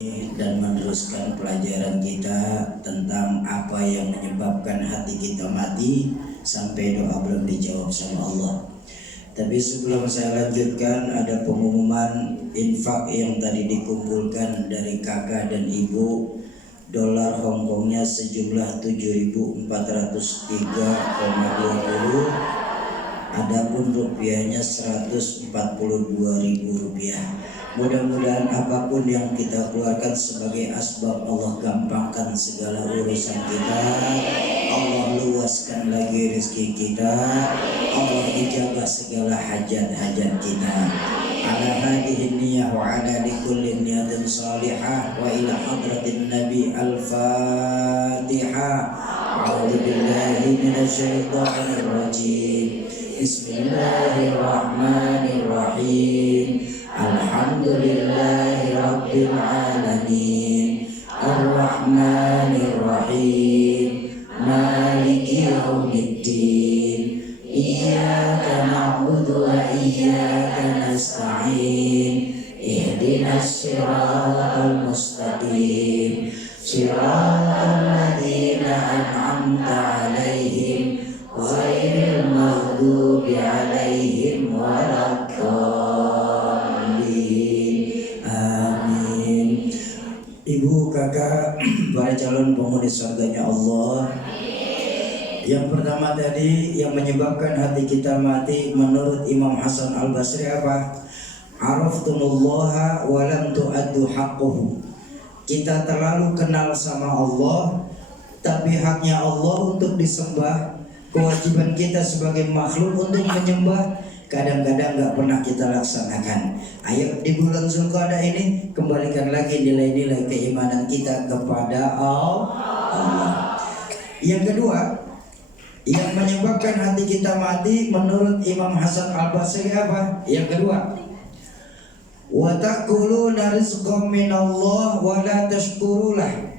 dan meneruskan pelajaran kita tentang apa yang menyebabkan hati kita mati sampai doa belum dijawab sama Allah. Tapi sebelum saya lanjutkan, ada pengumuman infak yang tadi dikumpulkan dari kakak dan ibu. Dolar Hongkongnya sejumlah 7.403,20. Adapun rupiahnya 142.000 rupiah. Mudah-mudahan apapun yang kita keluarkan sebagai asbab, Allah gampangkan segala urusan kita, Allah luaskan lagi rezeki kita, Allah ijabah segala hajat-hajat kita. Ala hadihi niyah wa ala likulli niyatin salihah wa ila hadratin nabi al-fatihah. A'udzu billahi minasyaitonir rajim. Bismillahirrahmanirrahim. Alhamdulillahi rabbil alamin. Ar-Rahmanir-Rahim. Maliki yaumiddin. Iyyaka na'budu wa iyyaka nasta'in. Ihdinas siratal mustaqim. Siratal ladzina an'amta 'alaihim ghairil maghdubi 'alaihim waladdallin. Amin. Ibu, kakak, para calon penghuni surganya Allah. Yang pertama tadi yang menyebabkan hati kita mati menurut Imam Hasan Al-Basri apa? Araftumullaha wa lam tu'addu haqqahu. Kita terlalu kenal sama Allah, tapi haknya Allah untuk disembah, kewajiban kita sebagai makhluk untuk menyembah, kadang-kadang gak pernah kita laksanakan. Ayo di bulan Zulqa'dah ini kembalikan lagi nilai-nilai keimanan kita kepada Allah. Yang kedua, yang menyebabkan hati kita mati menurut Imam Hasan Al-Basri apa? Yang kedua, wa taquluna rizqan minallah wa la tashkurulah.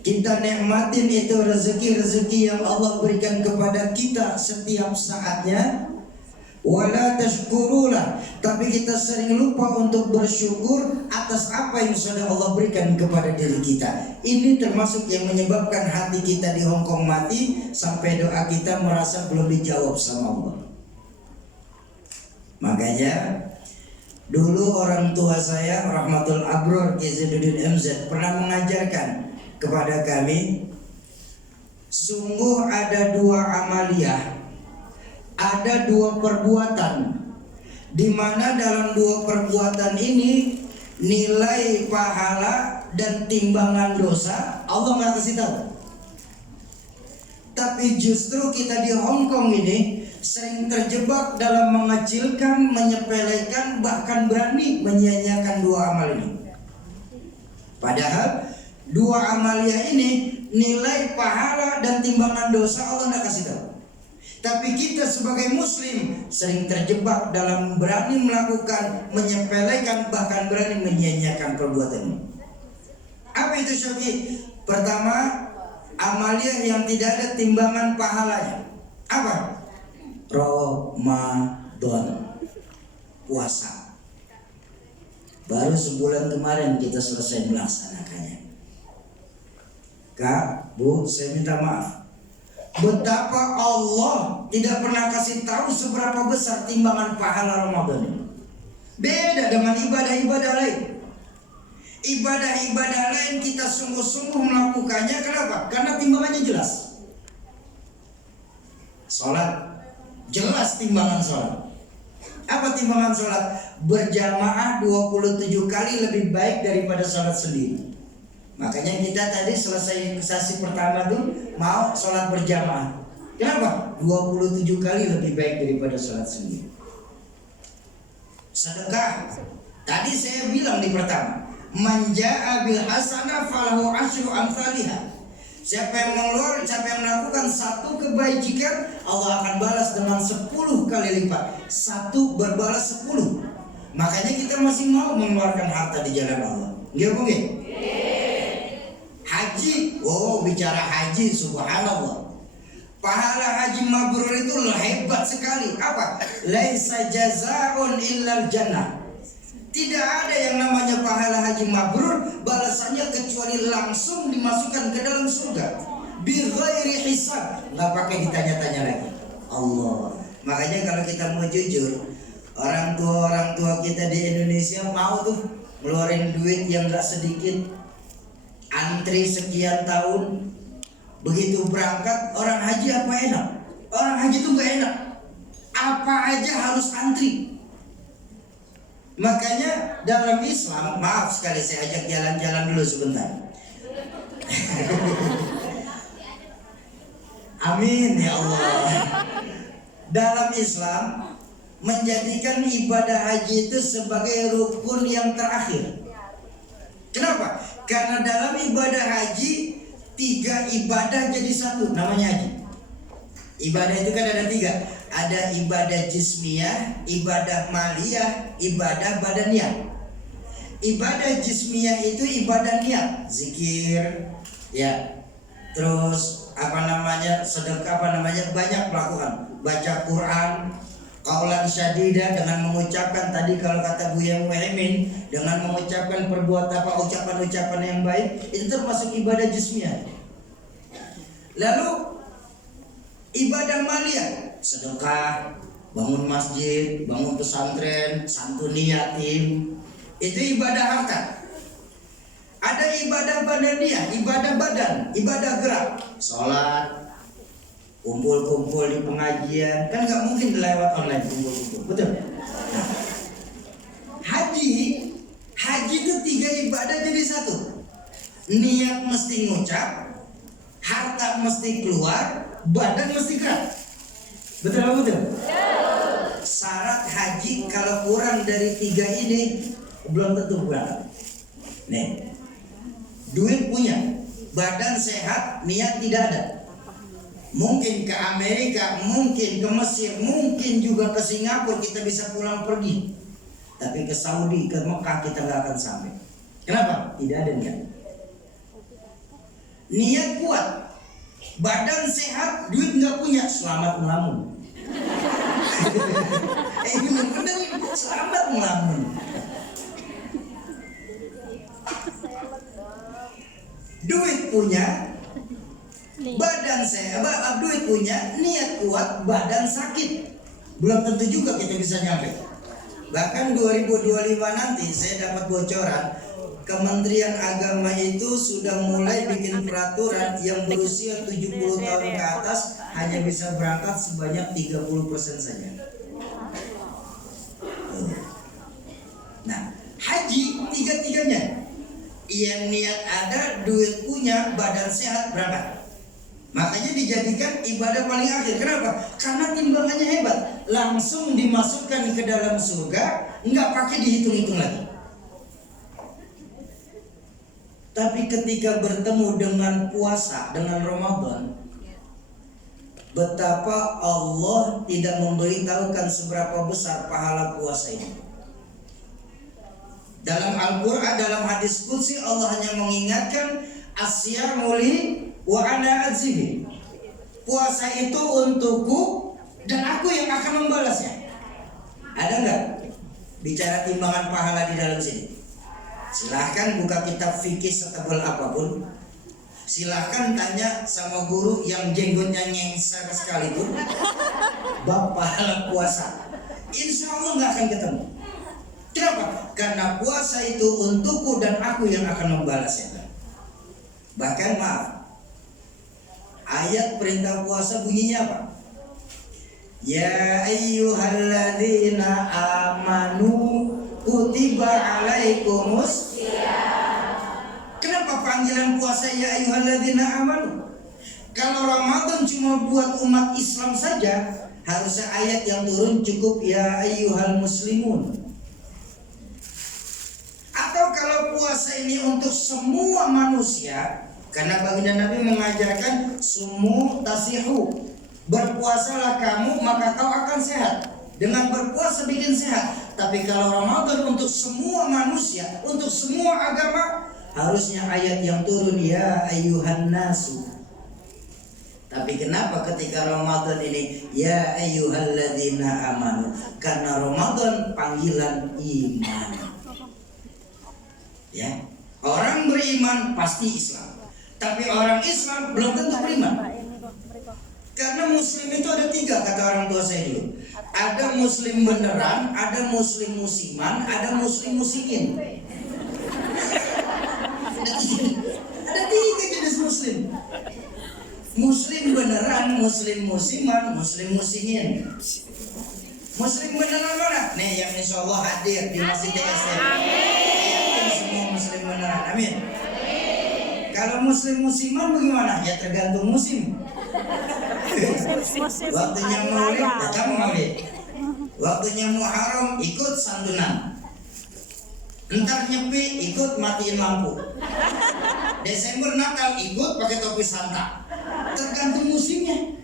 Kita nikmatin itu rezeki-rezeki yang Allah berikan kepada kita setiap saatnya, wala tashkurulah, tapi kita sering lupa untuk bersyukur atas apa yang sudah Allah berikan kepada diri kita. Ini termasuk yang menyebabkan hati kita di Hongkong mati sampai doa kita merasa belum dijawab sama Allah. Makanya dulu orang tua saya Rahmatul Abror Ki Zainuddin MZ pernah mengajarkan kepada kami, sungguh ada dua amaliyah, ada dua perbuatan, di mana dalam dua perbuatan ini nilai pahala dan timbangan dosa Allah nggak kasih tahu. Tapi justru kita di Hongkong ini sering terjebak dalam mengecilkan, menyepelekan, bahkan berani menyia-nyiakan dua amal ini. Padahal dua amalia ini nilai pahala dan timbangan dosa Allah nggak kasih tahu. Tapi kita sebagai muslim sering terjebak dalam berani melakukan, menyepelekan, bahkan berani menyia-nyiakan perbuatan ini. Apa itu Syafi? Pertama, amalia yang tidak ada timbangan pahalanya. Apa? Ramadan, puasa. Baru sebulan kemarin kita selesai melaksanakannya. Kak, Bu, saya minta maaf. Betapa Allah tidak pernah kasih tahu seberapa besar timbangan pahala Ramadan ini. Beda dengan ibadah-ibadah lain. Ibadah-ibadah lain kita sungguh-sungguh melakukannya. Kenapa? Karena timbangannya jelas. Sholat, jelas timbangan sholat. Apa timbangan sholat? Berjamaah 27 kali lebih baik daripada sholat sendiri. Makanya kita tadi selesai sesi pertama tuh mau sholat berjamaah. Kenapa? 27 kali lebih baik daripada sholat sendiri. Sedekah. Tadi saya bilang di pertama, man jaa bil hasanah falahu asyru amsalihah. Siapa yang melakukan satu kebaikan, Allah akan balas dengan 10 kali lipat. Satu berbalas 10. Makanya kita masih mau mengeluarkan harta di jalan Allah. Nggak mungkin? Haji, bicara haji, subhanallah. Pahala haji mabrur itu hebat sekali. Apa? Laisa jazaa'un illal jannah. Tidak ada yang namanya pahala haji mabrur balasannya kecuali langsung dimasukkan ke dalam surga bighairi hisab, nggak pakai ditanya-tanya lagi. Allah. Makanya kalau kita mau jujur, orang tua kita di Indonesia mau tuh ngeluarin duit yang nggak sedikit, antri sekian tahun, begitu berangkat orang haji apa enak? Orang haji tuh nggak enak, apa aja harus antri. Makanya dalam Islam, maaf sekali saya ajak jalan-jalan dulu sebentar. Amin ya Allah. Dalam Islam menjadikan ibadah haji itu sebagai rukun yang terakhir. Kenapa? Karena dalam ibadah haji 3 ibadah jadi satu, namanya haji. Ibadah itu kan ada 3. Ada ibadah jismiyah, ibadah maliyah, ibadah badaniyah. Ibadah jismiyah itu ibadah niat, zikir, ya. Terus sedekah, banyak melakukan, baca Quran, qaulan syadida, dengan mengucapkan tadi kalau kata Buya Muhaimin, dengan mengucapkan ucapan-ucapan yang baik, itu termasuk ibadah jismiyah. Lalu ibadah maliyah, sedekah, bangun masjid, bangun pesantren, santuni yatim, itu ibadah harta. Ada ibadah badaniyah, ibadah badan, ibadah gerak, sholat, kumpul-kumpul di pengajian, kan nggak mungkin lewat online kumpul-kumpul, betul? Nah, haji itu 3 ibadah jadi satu. Niat mesti ngucap, harta mesti keluar, badan mesti gerak. Betul apa betul? Syarat haji kalau kurang dari 3 ini belum tentu berangkat. Nih, duit punya, badan sehat, niat tidak ada. Mungkin ke Amerika, mungkin ke Mesir, mungkin juga ke Singapura kita bisa pulang pergi. Tapi ke Saudi, ke Mekah kita nggak akan sampai. Kenapa? Tidak ada niat. Niat kuat, badan sehat, duit nggak punya, selamat melamun. Bener-bener selamat melamun. Duit punya, badan sehat, duit punya, niat kuat, badan sakit. Belum tentu juga kita bisa nyampe. Bahkan 2025 nanti saya dapat bocoran, Kementerian Agama itu sudah mulai bikin peraturan yang berusia 70 tahun ke atas hanya bisa berangkat sebanyak 30% saja. Nah, haji 3-3-nya. Yang niat ada, duit punya, badan sehat, berangkat. Makanya dijadikan ibadah paling akhir. Kenapa? Karena timbangannya hebat. Langsung dimasukkan ke dalam surga, nggak pakai dihitung-hitung lagi. Tapi ketika bertemu dengan puasa, dengan Ramadan, betapa Allah tidak memberitahukan seberapa besar pahala puasa ini. Dalam Al-Quran, dalam hadis qudsi, Allah hanya mengingatkan asyamu li wa ana azibi. Puasa itu untukku dan aku yang akan membalasnya. Ada nggak bicara timbangan pahala di dalam sini? Silahkan buka kitab fikih setebal apapun. Silahkan tanya sama guru yang jenggotnya nyengser sekalipun bab pahala puasa. Insya Allah nggak akan ketemu. Kenapa? Karena puasa itu untukku dan aku yang akan membalasnya. Bahkan maaf, ayat perintah puasa bunyinya apa? Ya ayyuhalladzina amanu kutiba alaikumus. Kenapa panggilan puasa ya ayyuhalladzina amanu? Kalau Ramadan cuma buat umat Islam saja, harusnya ayat yang turun cukup ya ayyuhal muslimun. Atau kalau puasa ini untuk semua manusia, karena baginda Nabi mengajarkan sumu tasihu, berpuasalah kamu maka kau akan sehat. Dengan berpuasa bikin sehat. Tapi kalau Ramadan untuk semua manusia, untuk semua agama, harusnya ayat yang turun ya ayyuhan nasu. Tapi kenapa ketika Ramadan ini ya ayyuhalladzina amanu? Karena Ramadan panggilan iman. Ya, orang beriman pasti Islam, tapi orang Islam belum tentu beriman. Karena Muslim itu ada 3 kata orang tua saya dulu. Ada Muslim beneran, ada Muslim musiman, ada Muslim musimin. Ada 3 jenis Muslim. Muslim beneran, Muslim musiman, Muslim musimin. Muslim beneran mana? Nih yang insya Allah hadir di Masjid TSM. Yakin semua Muslim beneran, amin. Kalau Muslim musiman bagaimana? Ya tergantung musim. Waktunya Maulid datang Maulid, waktunya Muharram ikut santunan, entar nyepi ikut matiin lampu, Desember Natal ikut pakai topi Santa. Tergantung musimnya.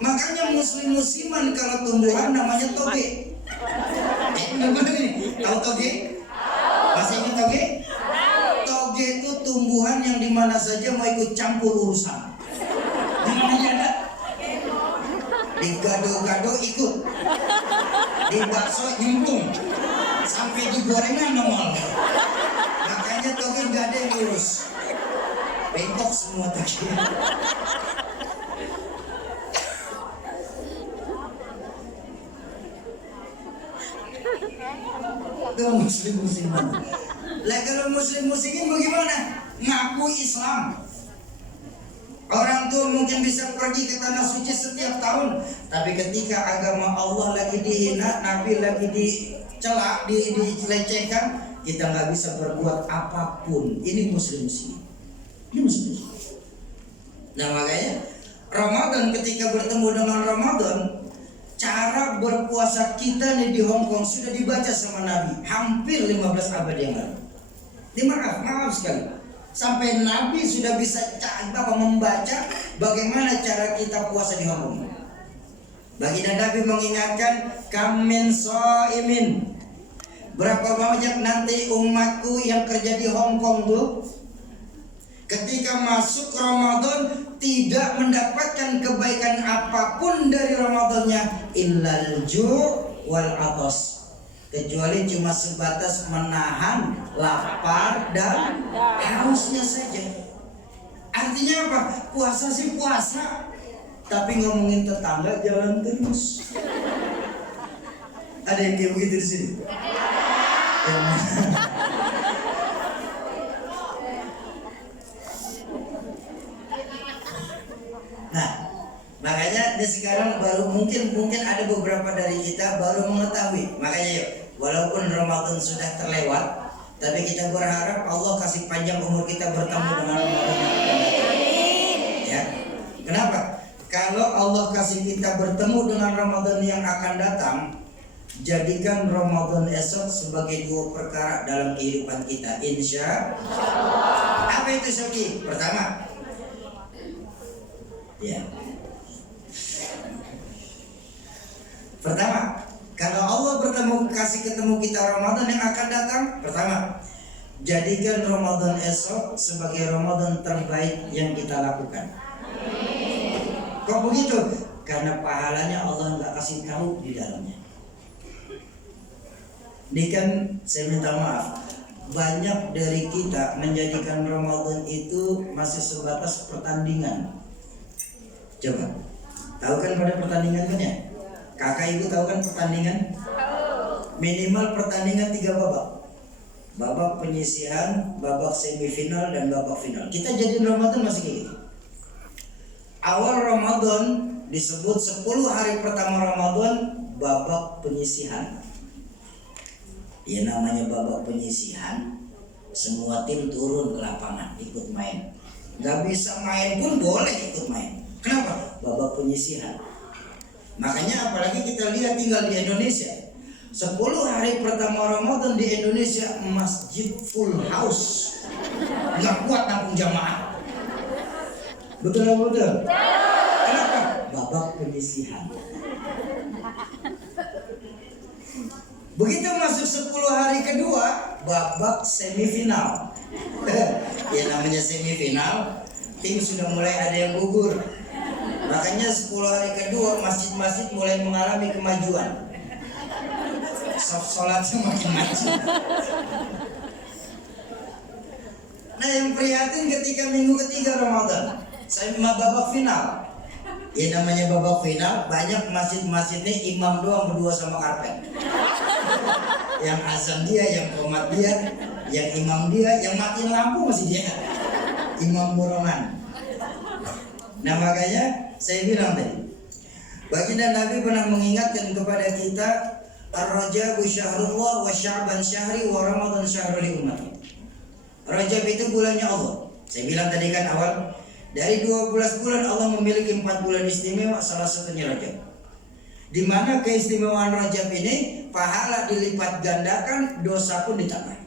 Makanya Muslim musiman kalau tumbuhan namanya toge. Benar-benar nih, tahu toge? Masih ingat toge? Toge itu tumbuhan yang dimana saja mau ikut campur urusan. Dimana aja ada. Di gado-gado ikut, di bakso nyempung, sampai di gorengan nongol. Makanya toge nggak ada yang lurus, bengkok semua toge. Kalau Muslim musiman, lah kalau Muslim musimin bagaimana? Ngaku Islam. Orang tua mungkin bisa pergi ke tanah suci setiap tahun, tapi ketika agama Allah lagi dihina, Nabi lagi dicela, dilecehkan, kita nggak bisa berbuat apapun. Ini Muslim. Ini Muslim. Nah makanya Ramadan, ketika bertemu dengan Ramadan, cara berpuasa kita nih di Hong Kong sudah dibaca sama Nabi hampir 15 abad yang lalu. Maaf sekali. Sampai Nabi sudah bisa membaca bagaimana cara kita puasa di Hong Kong. Baginda Nabi mengingatkan, kamin so'imin. Berapa banyak nanti umatku yang kerja di Hong Kong tuh, ketika masuk Ramadan tidak mendapatkan kebaikan apapun dari Ramadannya, illal ju' wal atas, kecuali cuma sebatas menahan lapar dan hausnya saja. Artinya apa? Puasa sih puasa, tapi ngomongin tetangga jalan terus. Ada yang kayak begitu di sini? Nah, makanya sekarang baru mungkin ada beberapa dari kita baru mengetahui. Makanya yuk, walaupun Ramadan sudah terlewat, tapi kita berharap Allah kasih panjang umur kita bertemu dengan Ramadan yang akan datang. Ya, kenapa? Kalau Allah kasih kita bertemu dengan Ramadan yang akan datang, jadikan Ramadan esok sebagai 2 perkara dalam kehidupan kita, insya Allah. Apa itu Soki? Pertama, ya. Pertama, kalau Allah kasih ketemu kita Ramadan yang akan datang, pertama, jadikan Ramadan esok sebagai Ramadan terbaik yang kita lakukan. Kok begitu? Karena pahalanya Allah nggak kasih tahu di dalamnya. Ini kan saya minta maaf, banyak dari kita menjadikan Ramadan itu masih sebatas pertandingan. Coba, tahu kan pada pertandingan kan ya? Kakak ibu tahu kan pertandingan? Minimal pertandingan 3 babak. Babak penyisihan, babak semifinal, dan babak final. Kita jadiin Ramadan masih kayak gitu. Awal Ramadan disebut 10 hari pertama Ramadan babak penyisihan. Ya namanya babak penyisihan, semua tim turun ke lapangan ikut main. Gak bisa main pun boleh ikut main. Kenapa? Babak penyisihan. Makanya apalagi kita lihat tinggal di Indonesia, 10 hari pertama Ramadan di Indonesia masjid full house, nggak kuat nampung jamaah. Betul. Kenapa? Babak penyisihan. Begitu masuk 10 hari kedua, babak semifinal. Ya namanya semifinal, tim sudah mulai ada yang gugur. Makanya 10 hari kedua masjid-masjid mulai mengalami kemajuan. Sholat semakin maju. Nah, yang prihatin ketika minggu ketiga Ramadan, saya babak final. Ya namanya babak final, banyak masjid-masjidnya imam doang berdua sama karpet. Yang azan dia, yang qomat dia, yang imam dia, yang matiin lampu masih dia. Imam borongan. Nah makanya saya bilang tadi, baginda Nabi pernah mengingatkan kepada kita, Ar-Rajab syahrullah wa Sya'ban syahri wa Ramadan syahrul umat. Rajab itu bulannya Allah. Saya bilang tadi kan awal, dari 12 bulan Allah memiliki 4 bulan istimewa, salah satunya Rajab. Di mana keistimewaan Rajab ini, pahala dilipat gandakan, dosa pun ditambah.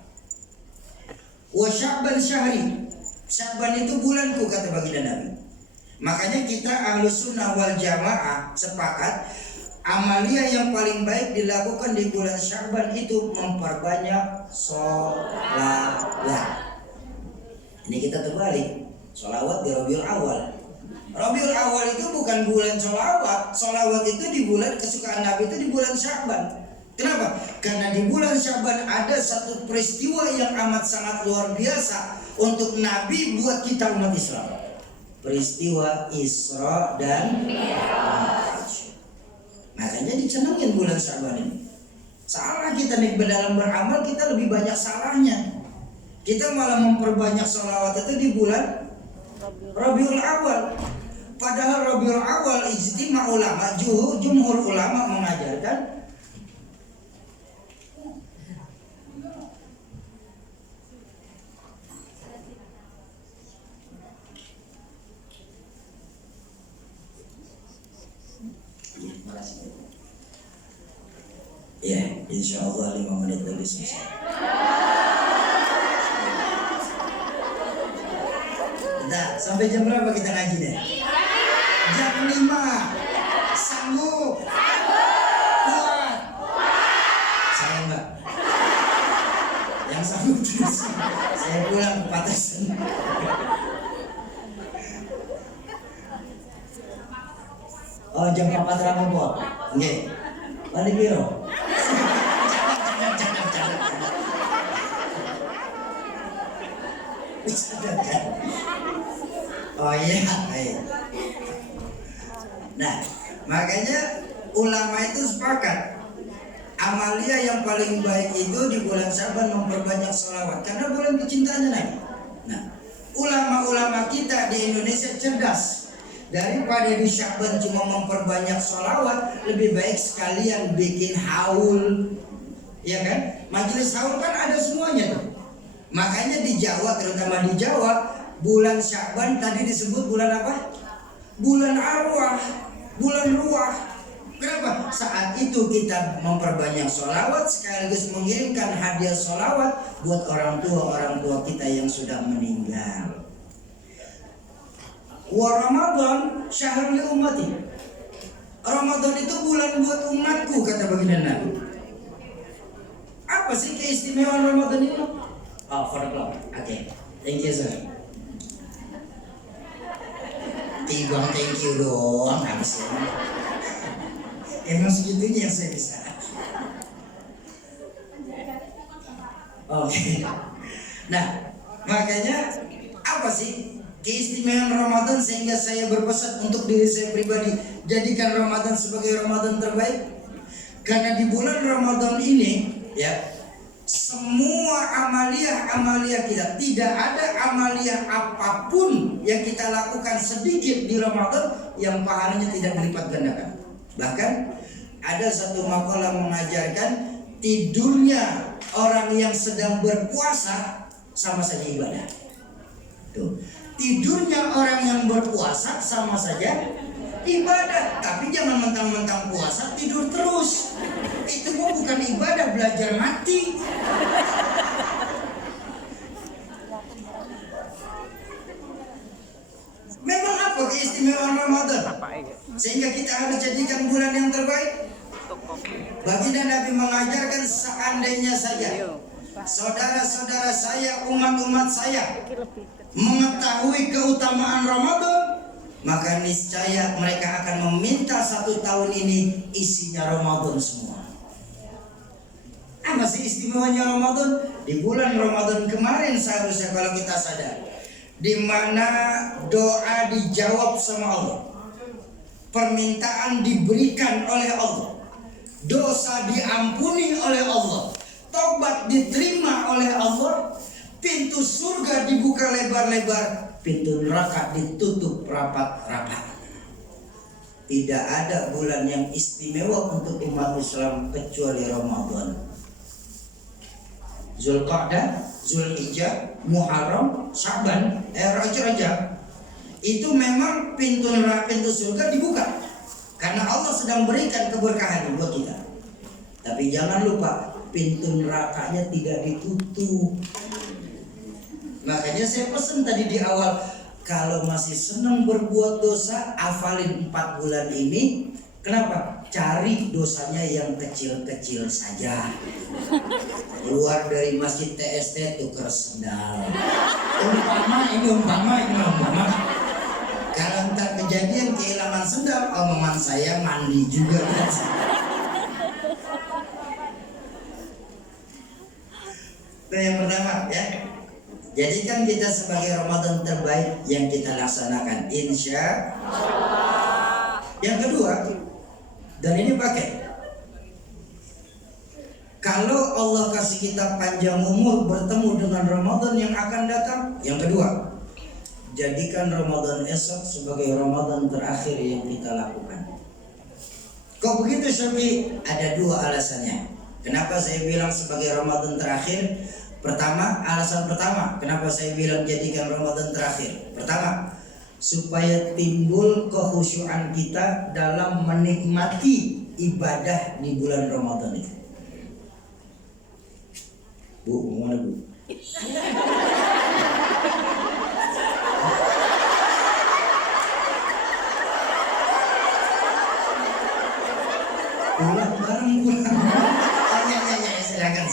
Wa Sya'ban syahri, Sya'ban itu bulanku, kata baginda Nabi. Makanya kita Ahlus Sunnah wal Jamaah sepakat, amalia yang paling baik dilakukan di bulan Sya'ban itu memperbanyak sholawat. Ini kita terbalik. Sholawat di Rabiul Awal. Rabiul Awal itu bukan bulan sholawat. Sholawat itu di bulan kesukaan Nabi itu di bulan Sya'ban. Kenapa? Karena di bulan Sya'ban ada satu peristiwa yang amat sangat luar biasa untuk Nabi buat kita umat Islam. Peristiwa Isra dan Mi'raj. Makanya dicenengin bulan Sya'ban ini. Salah kita nih dalam beramal, kita lebih banyak salahnya. Kita malah memperbanyak sholawat itu di bulan Rabiul Awal. Padahal Rabiul Awal ijtima ulama, jumhur ulama mengajarkan ya, insya Allah 5 menit lagi selesai. Bentar, sampai jam berapa kita ngaji deh? Jam 5. Sanggup? Kuat? Saya enggak. Yang sanggup terus. Saya pulang ke Paterson. Oh, jam 4 Ramadan. Nggih. Balik biro. Oh iya, baik. Nah, makanya ulama itu sepakat, amalia yang paling baik itu di bulan Sya'ban memperbanyak sholawat, karena bulan kecintaannya Nabi. Nah, ulama-ulama kita di Indonesia cerdas. Daripada di Sya'ban cuma memperbanyak sholawat, lebih baik sekalian bikin haul, ya kan? Majelis haul kan ada semuanya tuh. Makanya di Jawa, terutama di Jawa, bulan Sya'ban tadi disebut bulan apa? Bulan arwah, bulan ruah. Kenapa? Saat itu kita memperbanyak sholawat sekaligus mengirimkan hadiah sholawat buat orang tua kita yang sudah meninggal. Wa Ramadan syahrul ummati. Ramadan itu bulan buat umatku, kata baginda Nabi. Apa sih keistimewaan Ramadan ini? Oh, 4 o'clock. Oke. Thank you, sir. Tibang thank you doang habis ini. Emang segitunya yang saya bisa. Oke. Nah, makanya apa sih keistimewaan Ramadan sehingga saya berpesan untuk diri saya pribadi, jadikan Ramadan sebagai Ramadan terbaik. Karena di bulan Ramadan ini, ya, semua amalia kita, tidak ada amalia apapun yang kita lakukan sedikit di Ramadan yang pahalanya tidak dilipat gandakan. Bahkan ada satu makalah mengajarkan tidurnya orang yang sedang berpuasa sama saja ibadah. Tuh, tidurnya orang yang berpuasa sama saja ibadah. Tapi jangan mentang-mentang puasa tidur terus. Itu bukan ibadah, belajar mati. Memang apa keistimewaan Ramadan sehingga kita harus jadikan bulan yang terbaik? Baginda Nabi mengajarkan, seandainya saja saudara-saudara saya, umat-umat saya mengetahui keutamaan Ramadan, maka niscaya mereka akan meminta 1 tahun ini isinya Ramadan semua. Masih istimewanya Ramadan. Di bulan Ramadan kemarin seharusnya kalau kita sadar, di mana doa dijawab sama Allah, permintaan diberikan oleh Allah, dosa diampuni oleh Allah, tobat diterima oleh Allah, pintu surga dibuka lebar-lebar, pintu neraka ditutup rapat-rapat. Tidak ada bulan yang istimewa untuk umat Islam kecuali Ramadan. Zulqa'dah, Zulhijjah, Muharram, Sya'ban, Rajab. Itu memang pintu neraka, pintu surga dibuka. Karena Allah sedang berikan keberkahan buat kita. Tapi jangan lupa, pintu nerakanya tidak ditutup. Makanya saya pesan tadi di awal, kalau masih senang berbuat dosa, hafalin 4 bulan ini. Kenapa? Cari dosanya yang kecil-kecil saja. Keluar dari masjid TST tuker sendal. Umpama. Kalau ntar kejadian kehilangan sendal, omongan saya mandi juga. Itu yang pertama ya. Jadikan kita sebagai Ramadan terbaik yang kita laksanakan, insya Allah. Yang kedua, dan ini pakai, kalau Allah kasih kita panjang umur bertemu dengan Ramadan yang akan datang. Yang kedua, jadikan Ramadan esok sebagai Ramadan terakhir yang kita lakukan. Kok begitu Syafi? Ada 2 alasannya. Kenapa saya bilang sebagai Ramadan terakhir? Pertama, alasan pertama, kenapa saya bilang jadikan Ramadan terakhir? Pertama, supaya timbul kekhusyuan kita dalam menikmati ibadah di bulan Ramadan itu. Bu, mau mana Bu? Pulang bareng pulang. Ya, silakan.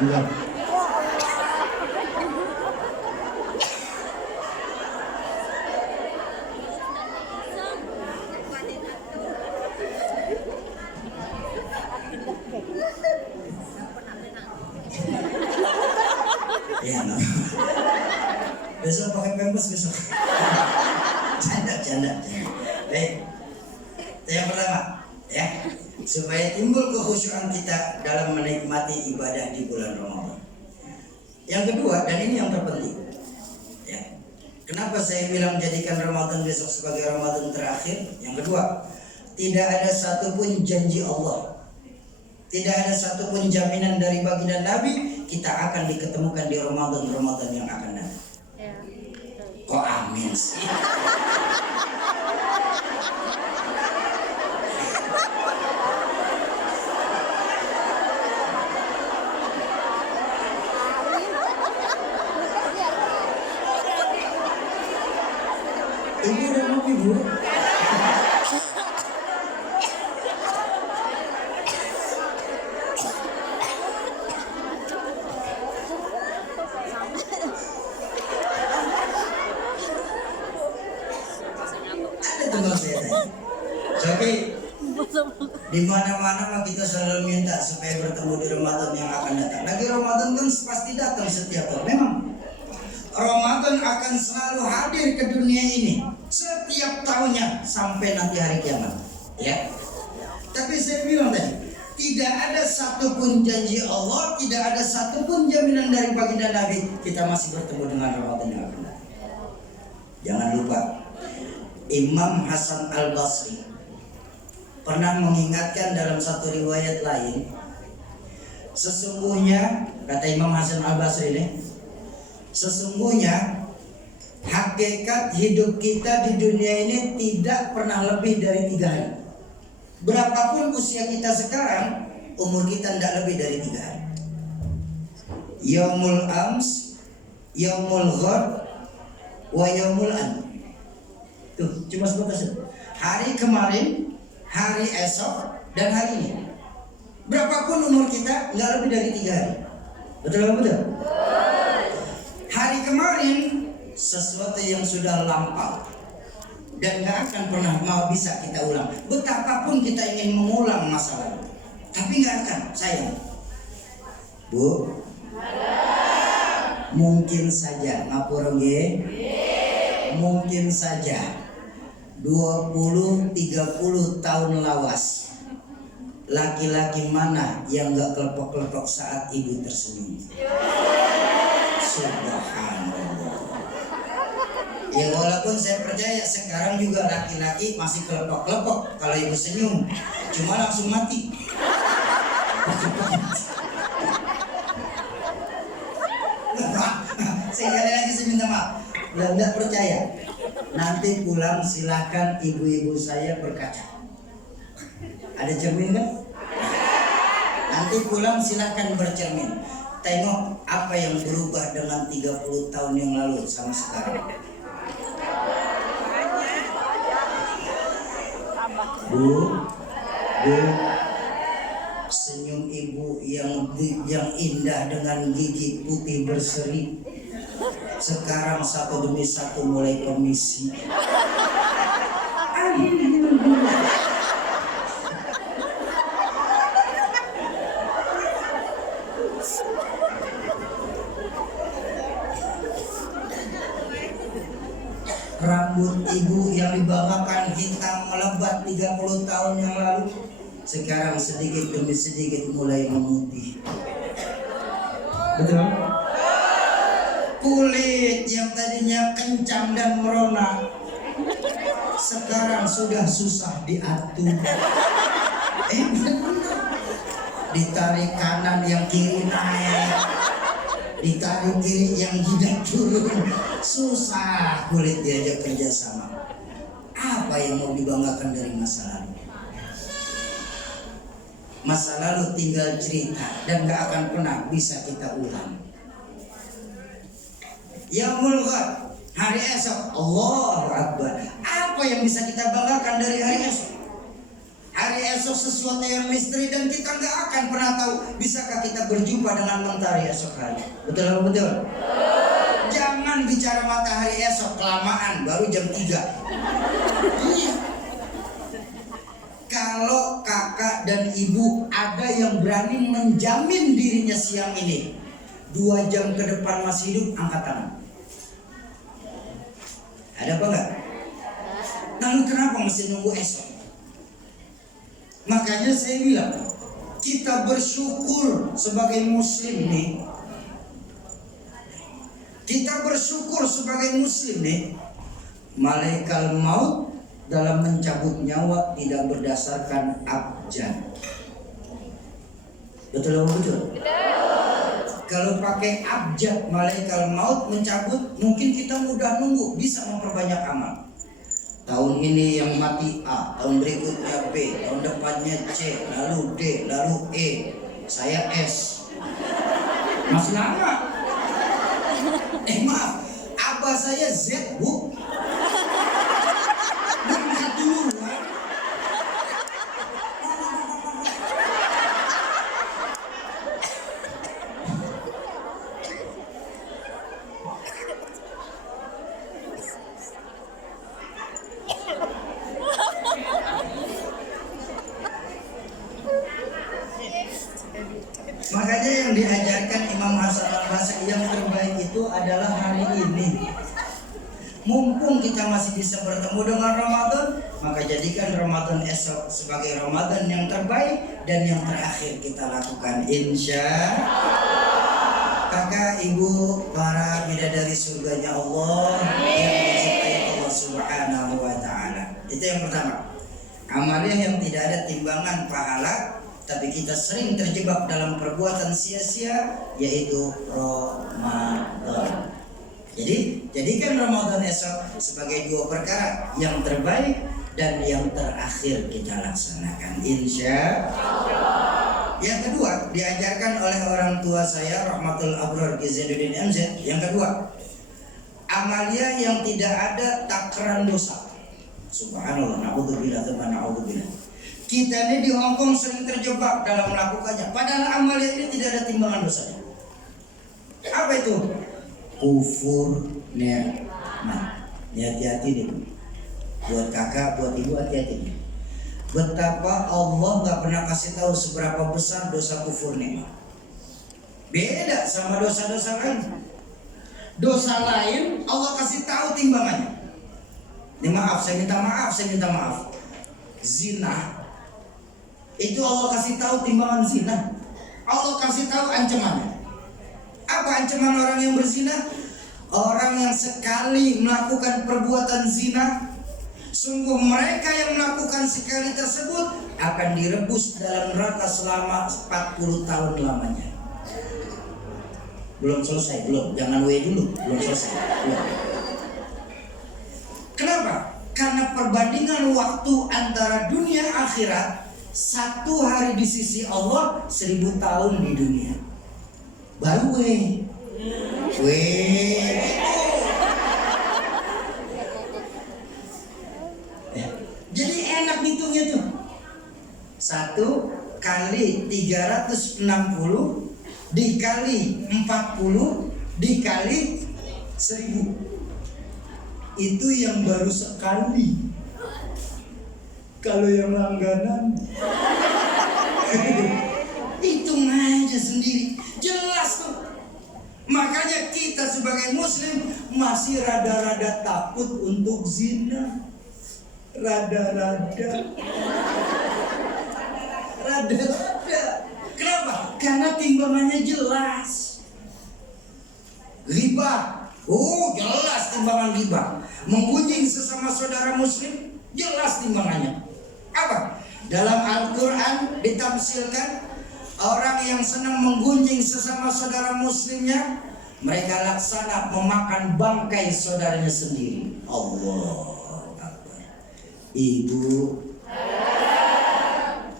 Bulan. Ya, no. Besok pakai pempes besok. Canda. Baik. Itu yang pertama, ya. Supaya timbul kekhusyuan kita dalam menikmati ibadah di bulan Ramadan. Yang kedua, dan ini yang terpenting, ya. Kenapa saya bilang jadikan Ramadan besok sebagai Ramadan terakhir? Yang kedua, tidak ada satupun janji Allah, tidak ada satupun jaminan dari baginda Nabi kita akan diketemukan di Ramadan yang akan datang. Kok amin sih? Ibu udah ngopi Bu? Ada teman saya. Jadi di mana-mana kita selalu minta supaya bertemu di Ramadan yang akan datang. Lagi Ramadan kan pasti datang setiap tahun. Memang Ramadan akan selalu hadir ke dunia ini setiap tahunnya sampai nanti hari kiamat, ya. Tapi saya bilang tadi, tidak ada satupun janji Allah, tidak ada satupun jaminan dari baginda Nabi kita masih bertemu dengan Ramadan yang akan datang. Jangan lupa, Imam Hasan Al-Basri pernah mengingatkan dalam satu riwayat lain, sesungguhnya, kata Imam Hasan Al-Basri ini, sesungguhnya hakikat hidup kita di dunia ini tidak pernah lebih dari 3 hari. Berapapun usia kita sekarang, umur kita tidak lebih dari 3 hari. Yaumul ams, yaumul ghad, wa yaumul an. Tuh, cuma sebatas itu. Hari kemarin, hari esok, dan hari ini. Berapapun umur kita, nggak lebih dari 3 hari. Betul apa betul? Hari kemarin sesuatu yang sudah lampau dan nggak akan pernah mau bisa kita ulang. Betapapun kita ingin mengulang masa lalu, tapi nggak akan, sayang. Bu, mungkin saja ngapura nggih. Mungkin saja 20-30 tahun lawas, laki-laki mana yang gak kelepok-kelepok saat ibu tersenyum? Subhanallah. Ya walaupun saya percaya sekarang juga laki-laki masih kelepok-kelepok kalau ibu senyum, cuma langsung mati. Sekali lagi saya minta maaf. Nggak percaya, nanti pulang silahkan ibu-ibu saya berkaca. Ada cermin kan? Nanti pulang silahkan bercermin. Tengok apa yang berubah dengan 30 tahun yang lalu sama sekarang. Bu, senyum ibu yang indah dengan gigi putih berseri, sekarang satu demi satu mulai komisi. Rambut ibu yang dibanggakan hitam melebat 30 tahun yang lalu, sekarang sedikit demi sedikit mulai memutih. Betul? Kulit yang tadinya kencang dan merona, sekarang sudah susah diatur. Ditarik kanan yang kiri naik, ditarik kiri yang jidat turun. Susah kulit diajak kerjasama. Apa yang mau dibanggakan dari masa lalu? Masa lalu tinggal cerita dan gak akan pernah bisa kita ulang. Yaumul Ghad, hari esok, Allahu Akbar. Apa yang bisa kita banggakan dari hari esok? Hari esok sesuatu yang misteri dan kita nggak akan pernah tahu. Bisakah kita berjumpa dengan mentari esok hari? Betul atau betul? Jangan bicara matahari esok, kelamaan, baru jam 3. Iya. Kalau kakak dan ibu ada yang berani menjamin dirinya siang ini 2 jam ke depan masih hidup, angkat tangan. Ada apa enggak? Lalu kenapa mesti nunggu esok? Makanya saya bilang, kita bersyukur sebagai muslim nih. Kita bersyukur sebagai muslim nih. Malaikat maut dalam mencabut nyawa tidak berdasarkan abjad. Betul atau betul? Kalau pakai abjad malaikat maut mencabut, mungkin kita mudah nunggu, bisa memperbanyak amal. Tahun ini yang mati A, tahun berikutnya B, tahun depannya C, lalu D, lalu E. Saya S. Masih lama. Maaf, abah saya Z, Bu. Berangkat dulu, kan? Makanya yang diajarkan Imam Hasan al-Basri yang terbaik itu adalah hari ini. Mumpung kita masih bisa bertemu dengan Ramadan, maka jadikan Ramadan esok sebagai Ramadan yang terbaik dan yang terakhir kita lakukan, insya Allah. Kakak, ibu, para bidadari surganya Allah yang dicintai Allah Subhanahu wa Ta'ala. Itu yang pertama. Amalia yang tidak ada timbangan pahala, tapi kita sering terjebak dalam perbuatan sia-sia, yaitu Ramadan. Jadi jadikan Ramadan esok sebagai 2 perkara yang terbaik dan yang terakhir kita laksanakan, insya Allah. Yang kedua diajarkan oleh orang tua saya Rahmatul Abrar Gizanuddin MZ. Yang kedua, amalia yang tidak ada takaran dosa. Subhanallah, na'udzubillah, na'udzubillah. Kita ini di Hong Kong sering terjebak dalam melakukannya. Padahal amalia ini tidak ada timbangan dosanya. Apa itu? Kufur nikmat. Hati-hati nih. Buat kakak, buat ibu, hati-hati nih. Betapa Allah gak pernah kasih tahu seberapa besar dosa kufur nikmat. Beda sama dosa-dosa lain. Dosa lain Allah kasih tahu timbangannya. Ini maaf, saya minta maaf. Zina itu Allah kasih tahu timbangan zina. Allah kasih tahu ancamannya. Apa ancaman orang yang berzina? Orang yang sekali melakukan perbuatan zina, sungguh mereka yang melakukan sekali tersebut akan direbus dalam neraka selama 40 tahun lamanya. Belum selesai, belum. Jangan dulu, belum selesai. Belum. Kenapa? Karena perbandingan waktu antara dunia akhirat, 1 hari di sisi Allah 1000 tahun di dunia. Baru jadi enak ngitungnya tuh. 1 kali 360 dikali 40 dikali 1000. Itu yang baru sekali. Kalau yang langganan hitung aja sendiri. Jelas tuh. Makanya kita sebagai muslim masih rada-rada takut untuk zina. Rada-rada. Kenapa? Karena timbangannya jelas. Ghibah. Oh, jelas timbangan ghibah. Menggunjing sesama saudara muslim, jelas timbangannya. Apa? Dalam Al-Quran ditafsirkan, orang yang senang menggunjing sesama saudara muslimnya, mereka laksana memakan bangkai saudaranya sendiri. Allah Akbar. Ibu,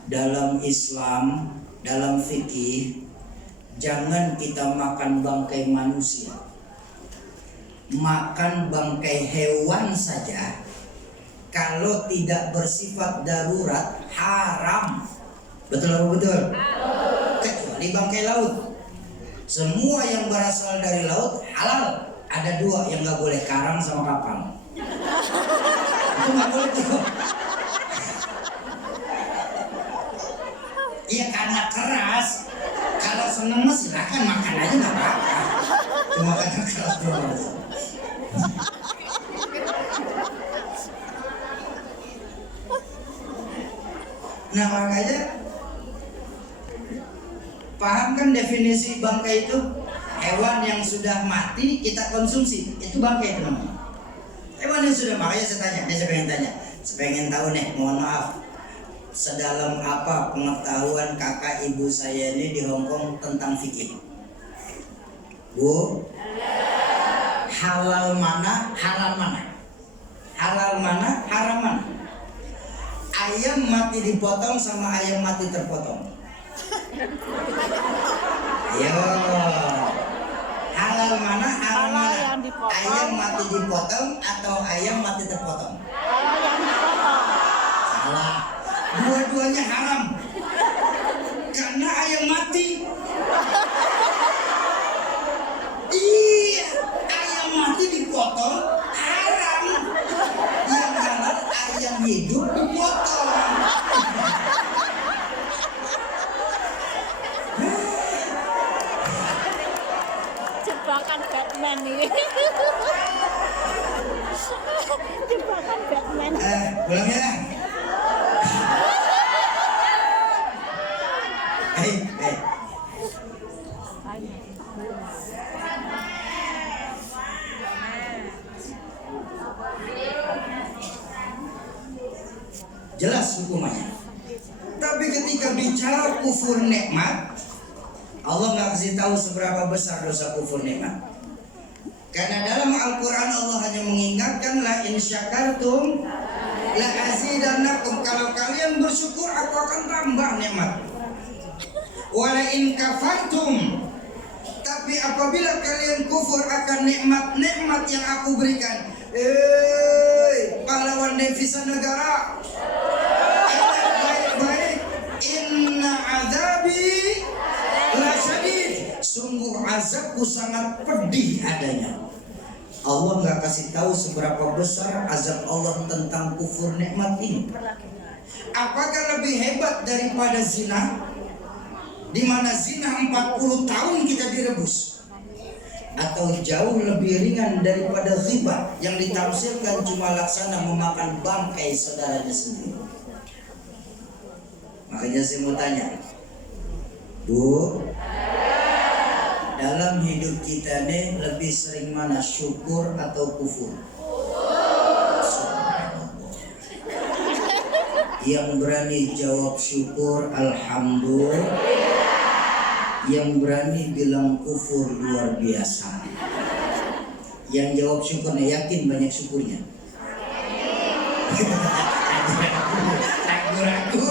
dalam Islam, dalam fikih, jangan kita makan bangkai manusia. Makan bangkai hewan saja, kalau tidak bersifat darurat, haram. Betul atau betul? Kecuali bangkai laut. Semua yang berasal dari laut halal. Ada 2 yang gak boleh, karang sama kapal. Itu gak boleh tuh. Iya, karena keras. Kalau seneng mah silakan makan aja, gak apa-apa. Cuma karena keras doang. Nah, makanya paham kan definisi bangkai itu? Hewan yang sudah mati kita konsumsi, itu bangkai itu namanya. Hewan yang sudah, makanya saya tanya, saya pengen tahu nih, mohon maaf, sedalam apa pengetahuan kakak ibu saya ini di Hong Kong tentang fikih? Bu, halal mana, haram mana? Halal mana, haram mana? Ayam mati dipotong sama ayam mati terpotong. Ayo, halal mana, haram mana? Ayam mati dipotong atau ayam mati terpotong? Ayam dipotong. Salah. Dua-duanya haram. Karena ayam mati. Iya, ayam mati dipotong haram. Yang halal ayam hidup dipotong. Jebakan Batman ini. Jebakan Batman. Pulang ya. Jelas hukumannya. Tapi ketika bicara kufur nikmat, Allah nggak kasih tahu seberapa besar dosa kufur nikmat. Karena dalam Al-Quran Allah hanya mengingatkan, la in syakartum la azidannakum, kalau kalian bersyukur aku akan tambah nikmat. Wa la in kafartum, tapi apabila kalian kufur akan nikmat-nikmat yang aku berikan, pahlawan devisa negara, azabku sangat pedih adanya. Allah nggak kasih tahu seberapa besar azab Allah tentang kufur nikmat ini. Apakah lebih hebat daripada zina? Di mana zina 40 tahun kita direbus? Atau jauh lebih ringan daripada ghibah yang ditafsirkan cuma laksana memakan bangkai saudaranya sendiri? Makanya saya mau tanya, Bu, dalam hidup kita nih lebih sering mana, syukur atau kufur? Yang berani jawab syukur, alhamdulillah. Yang berani bilang kufur, luar biasa. Yang jawab syukurnya yakin banyak syukurnya. Ragu-ragu.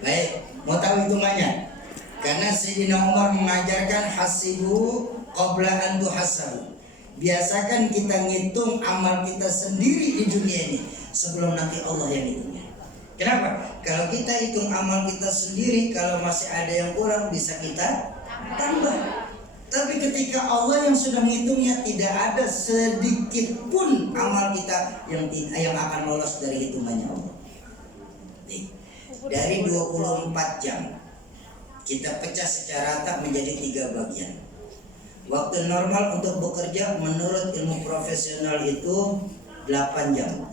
Baik, mau tahu hitungannya? Karena Sayyidina Umar mengajarkan hasibu qabla an tuhasabu. Biasakan kita ngitung amal kita sendiri di dunia ini sebelum nanti Allah yang hitungnya. Kenapa? Kalau kita hitung amal kita sendiri, kalau masih ada yang kurang bisa kita tambah. Tapi ketika Allah yang sudah menghitungnya, tidak ada sedikit pun amal kita yang akan lolos dari hitungannya Allah. Dari 24 jam kita pecah secara rata menjadi 3 bagian. Waktu normal untuk bekerja menurut ilmu profesional itu 8 jam.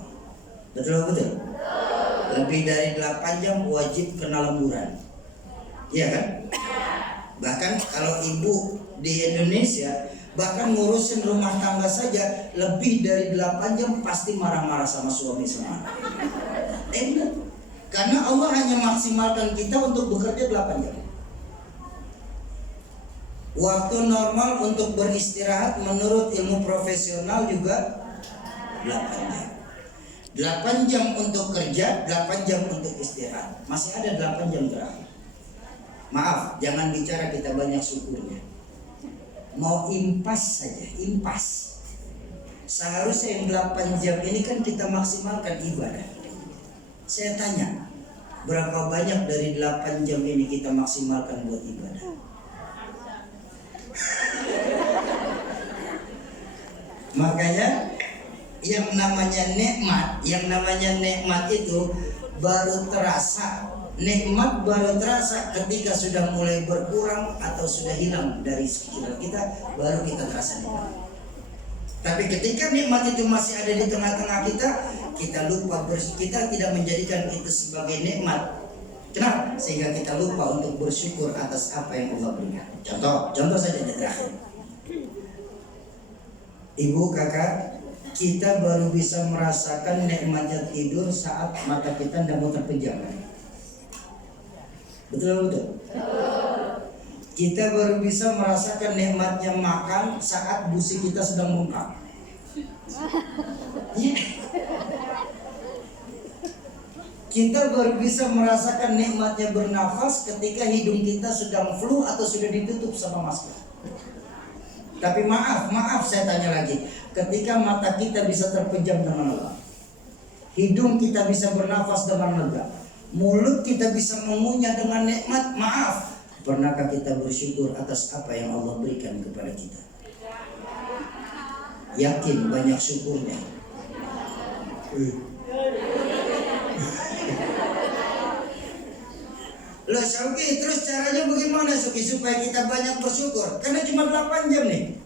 Betul? Lebih dari 8 jam wajib kena lemburan. Iya kan? Bahkan kalau ibu di Indonesia bahkan ngurusin rumah tangga saja lebih dari 8 jam pasti marah-marah sama suami sama anak. Benar. Karena Allah hanya maksimalkan kita untuk bekerja 8 jam. Waktu normal untuk beristirahat menurut ilmu profesional juga 8 jam. 8 jam untuk kerja, 8 jam untuk istirahat. Masih ada 8 jam terakhir. Maaf, jangan bicara kita banyak syukurnya. Mau impas saja, impas. Seharusnya yang 8 jam ini kan kita maksimalkan ibadah. Saya tanya, berapa banyak dari 8 jam ini kita maksimalkan buat ibadah? Makanya yang namanya nikmat itu baru terasa. Nikmat baru terasa ketika sudah mulai berkurang atau sudah hilang dari sekitar kita, baru kita terasa nikmat. Tapi ketika nikmat itu masih ada di tengah-tengah kita lupa, kita tidak menjadikan itu sebagai nikmat. Kenapa? Sehingga kita lupa untuk bersyukur atas apa yang Allah berikan. Contoh saja yang terakhir. Ibu, kakak, kita baru bisa merasakan nikmatnya tidur saat mata kita tidak mau terpejam. Betul? Kita baru bisa merasakan nikmatnya makan saat gusi kita sedang bengkak. Kita baru bisa merasakan nikmatnya bernafas ketika hidung kita sedang flu atau sudah ditutup sama masker. Tapi maaf saya tanya lagi, ketika mata kita bisa terpejam dengan lega, hidung kita bisa bernafas dengan lega, mulut kita bisa mengunyah dengan nikmat, maaf, pernahkah kita bersyukur atas apa yang Allah berikan kepada kita? Yakin banyak syukurnya. Loh Syauki, terus caranya bagaimana Syauki supaya kita banyak bersyukur? Karena cuma 8 jam nih.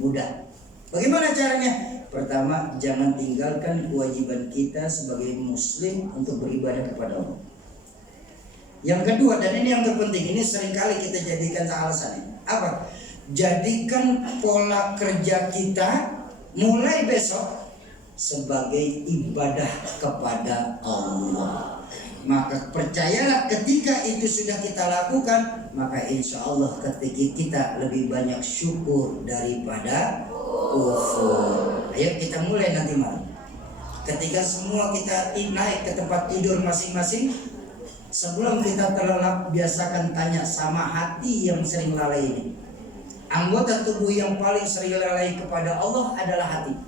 Mudah. Bagaimana caranya? Pertama, jangan tinggalkan kewajiban kita sebagai muslim untuk beribadah kepada Allah. Yang kedua, dan ini yang terpenting, ini seringkali kita jadikan alasannya. Apa? Jadikan pola kerja kita mulai besok sebagai ibadah kepada Allah. Maka percayalah ketika itu sudah kita lakukan, maka insya Allah ketika kita lebih banyak syukur daripada kufur. Ayo kita mulai nanti malam. Ketika semua kita naik ke tempat tidur masing-masing, sebelum kita terlelap biasakan tanya sama hati yang sering lalai ini. Anggota tubuh yang paling sering lalai kepada Allah adalah hati.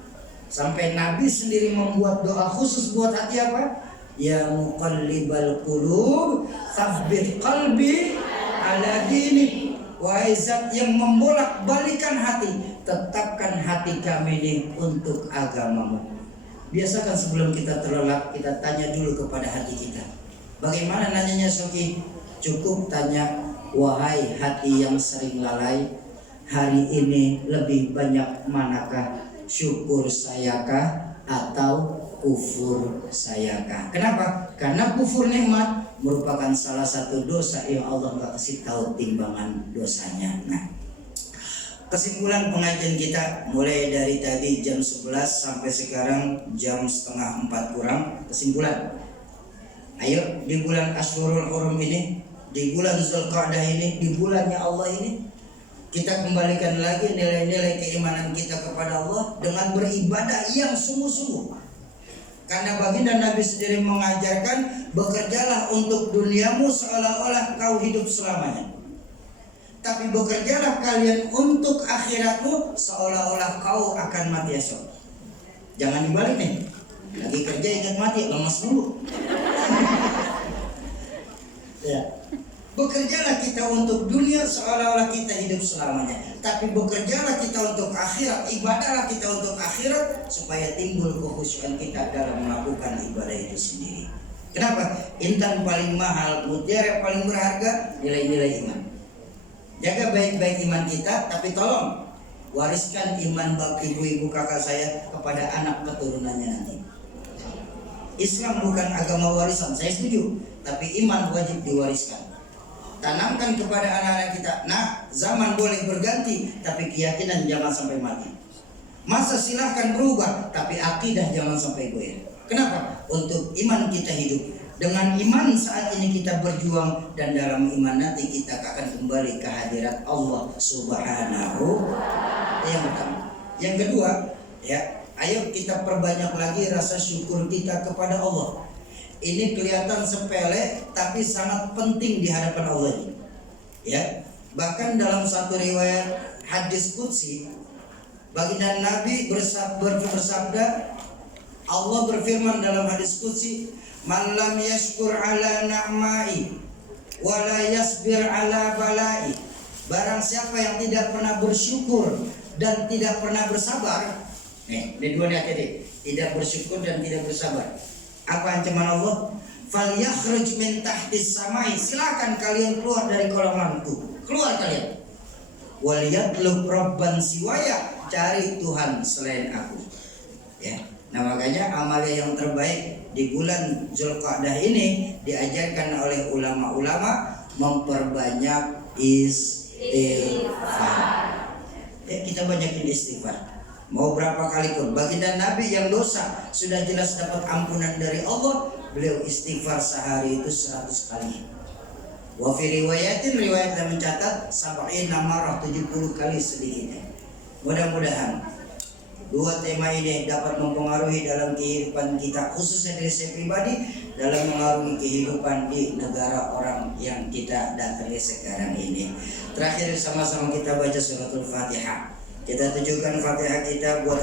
Sampai Nabi sendiri membuat doa khusus buat hati apa? Ya muqallibal qulub, tsabbit qalbi ala dinik. wahai zat yang membolak-balikan hati, tetapkan hati kami ini untuk agamamu. Biasakan sebelum kita terlelap, kita tanya dulu kepada hati kita. Bagaimana nanyanya Soki? Cukup tanya, wahai hati yang sering lalai, hari ini lebih banyak manakah syukur sayakah atau kufur sayakah? Kenapa? Karena kufur nikmat merupakan salah satu dosa yang Allah nggak kasih tahu timbangan dosanya. Nah, kesimpulan pengajian kita mulai dari tadi jam 11 sampai sekarang jam setengah 4 kurang. Kesimpulan, ayo di bulan Ashurul Hurum ini, di bulan Zulqa'dah ini, di bulannya Allah ini, kita kembalikan lagi nilai-nilai keimanan kita kepada Allah dengan beribadah yang sungguh-sungguh. Karena baginda Nabi sendiri mengajarkan, bekerjalah untuk duniamu seolah-olah kau hidup selamanya, tapi bekerjalah kalian untuk akhiratmu seolah-olah kau akan mati esok. Jangan dibalik nih, lagi kerja ingat mati, lemas dulu. Ya. Bekerjalah kita untuk dunia seolah-olah kita hidup selamanya, tapi bekerjalah kita untuk akhirat, ibadahlah kita untuk akhirat, supaya timbul kekhusyuan kita dalam melakukan ibadah itu sendiri. Kenapa? Intan paling mahal, mutiara paling berharga, nilai-nilai iman. Jaga baik-baik iman kita, tapi tolong wariskan iman bagi ibu-ibu kakak saya kepada anak keturunannya nanti. Islam bukan agama warisan, saya setuju, tapi iman wajib diwariskan. Tanamkan kepada anak-anak kita, nah zaman boleh berganti, tapi keyakinan jangan sampai mati. Masa silahkan berubah, tapi akidah jangan sampai goyah. Kenapa? Untuk iman kita hidup. Dengan iman saat ini kita berjuang, dan dalam iman nanti kita akan kembali ke hadirat Allah Subhanahu. Yang pertama. Yang kedua, ya, ayo kita perbanyak lagi rasa syukur kita kepada Allah. Ini kelihatan sepele tapi sangat penting di hadapan Allah. Ya, bahkan dalam satu riwayat hadis qudsi, baginda Nabi bersabda, Allah berfirman dalam hadis qudsi, "Man lam yashkur ala na'mai wa la yasbir ala balai." Barang siapa yang tidak pernah bersyukur dan tidak pernah bersabar. Nih, ini dua niat tadi, tidak bersyukur dan tidak bersabar. Apa ancaman Allah? Falyakhruj min tahtis samai. Silakan kalian keluar dari kolam langitku. Keluar kalian. Waliyatlub rabban siwaya. Cari Tuhan selain aku. Ya. Nah, makanya amalia yang terbaik di bulan Zulqa'dah ini diajarkan oleh ulama-ulama, memperbanyak istighfar. Ya, kita banyakin istighfar. Mau berapa kali pun. Baginda Nabi yang dosa sudah jelas dapat ampunan dari Allah, beliau istighfar sehari itu 100 kali. Wa fi riwayatin, riwayat yang mencatat 70 marah, 70 kali sedikitnya. Mudah-mudahan dua tema ini dapat mempengaruhi dalam kehidupan kita, khususnya dari saya pribadi, dalam mengaruhi kehidupan di negara orang yang kita datangi sekarang ini. Terakhir, sama-sama kita baca suratul Fatihah. Kita tujukan Fatihah kita buat